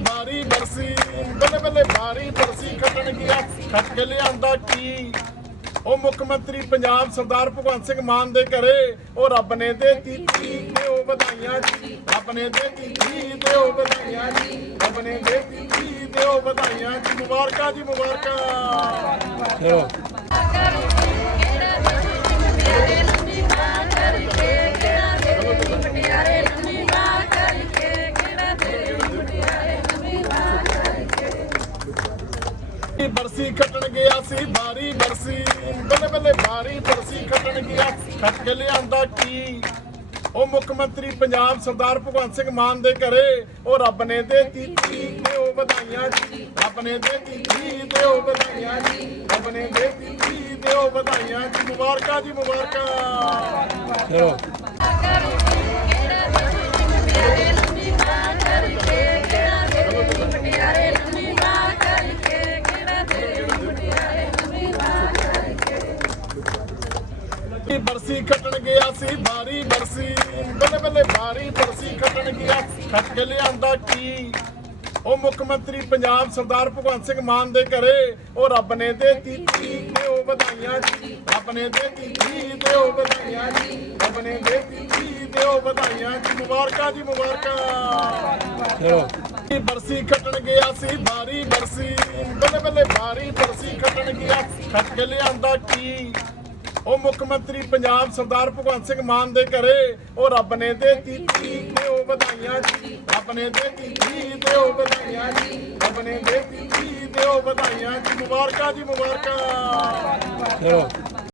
ਬਾਰੀ ਬਰਸੀ, ਬੱਲੇ ਬੱਲੇ ਬਾਰੀ ਬਰਸੀ ਖੱਟਣ ਗਿਆ, ਖੱਟ ਕੇ ਲਿਆਂਦਾ ਕੀ? ਉਹ ਮੁੱਖ ਮੰਤਰੀ ਪੰਜਾਬ ਸਰਦਾਰ ਭਗਵੰਤ ਸਿੰਘ ਮਾਨ ਦੇ ਘਰੇ, ਉਹ ਰੱਬ ਨੇ ਦੇ ਦਿੱਤੀ ਤੇ ਉਹ ਵਧਾਈਆਂ ਜੀ। ਰੱਬ ਨੇ ਦੇ ਦਿੱਤੀ ਤੇ ਉਹ ਵਧਾਈਆਂ ਜੀ। ਰੱਬ ਨੇ ਦੇ ਦਿੱਤੀ ਤੇ ਉਹ ਵਧਾਈਆਂ ਜੀ। ਮੁਬਾਰਕਾਂ ਜੀ, ਮੁਬਾਰਕਾਂ। ਚਲੋ। ਬਰਸੀ ਖੱਟਣ ਗਿਆ ਸੀ, ਬਾਰੀ ਬਰਸੀ। ਬੱਲੇ ਬੱਲੇ ਬਾਰੀ ਬਰਸੀ ਖੱਟਣ ਗਿਆ। ਖੱਟ ਕੇ ਲਿਆਂਦਾ ਕੀ? ਉਹ ਮੁੱਖ ਮੰਤਰੀ ਪੰਜਾਬ ਸਰਦਾਰ ਭਗਵੰਤ ਸਿੰਘ ਮਾਨ ਦੇ ਘਰੇ। ਉਹ ਰੱਬ ਨੇ ਦੇ ਦਿੱਤੀ ਤੇ ਉਹ ਵਧਾਈਆਂ ਜੀ। ਰੱਬ ਨੇ ਦੇ ਦਿੱਤੀ ਤੇ ਉਹ ਵਧਾਈਆਂ ਜੀ। ਰੱਬ ਨੇ ਦੇ ਦਿੱਤੀ ਤੇ ਉਹ ਵਧਾਈਆਂ ਜੀ। ਮੁਬਾਰਕਾਂ ਜੀ, ਮੁਬਾਰਕਾਂ। ਚਲੋ। ਬਰਸੀ ਖੱਟਣ ਗਿਆ ਸੀ ਬਾਰੀ ਬਰਸੀ। ਬੱਲੇ ਬੱਲੇ ਬਾਰੀ ਬਰਸੀ ਖੱਟਣ ਗਿਆ। ਖੱਟ ਕੇ ਲਿਆਂਦਾ ਕੀ? ਉਹ ਮੁੱਖ ਮੰਤਰੀ ਪੰਜਾਬ ਸਰਦਾਰ ਭਗਵੰਤ ਸਿੰਘ ਮਾਨ ਦੇ ਘਰੇ। ਉਹ ਰੱਬ ਨੇ ਦੇ ਦਿੱਤੀ ਤੇ ਉਹ ਵਧਾਈਆਂ ਜੀ। ਰੱਬ ਨੇ ਦੇ ਦਿੱਤੀ ਤੇ ਉਹ ਵਧਾਈਆਂ ਜੀ। ਰੱਬ ਨੇ ਦੇ ਦਿੱਤੀ ਤੇ ਉਹ ਵਧਾਈਆਂ ਜੀ। ਮੁਬਾਰਕਾਂ ਜੀ ਮੁਬਾਰਕਾਂ। ਚਲੋ। ਬਰਸੀ ਖੱਟਣ ਗਿਆ ਸੀ ਬਾਰੀ ਬਰਸੀ। ਬੱਲੇ ਬੱਲੇ ਬਾਰੀ ਬਰਸੀ ਖੱਟਣ ਗਿਆ। ਖੱਟ ਕੇ ਲਿਆਂਦਾ ਕੀ? ਉਹ ਮੁੱਖ ਮੰਤਰੀ ਪੰਜਾਬ ਸਰਦਾਰ ਭਗਵੰਤ ਸਿੰਘ ਮਾਨ ਦੇ ਘਰੇ, ਉਹ ਰੱਬ ਨੇ ਦੇ ਦਿੱਤੀ ਤੇ ਉਹ ਵਧਾਈਆਂ ਜੀ। ਰੱਬ ਨੇ ਦੇ ਦਿੱਤੀ ਤੇ ਉਹ ਵਧਾਈਆਂ ਜੀ। ਰੱਬ ਨੇ ਦੇ ਦਿੱਤੀ ਤੇ ਉਹ ਵਧਾਈਆਂ ਜੀ। ਮੁਬਾਰਕਾਂ ਜੀ, ਮੁਬਾਰਕਾਂ। ਚਲੋ।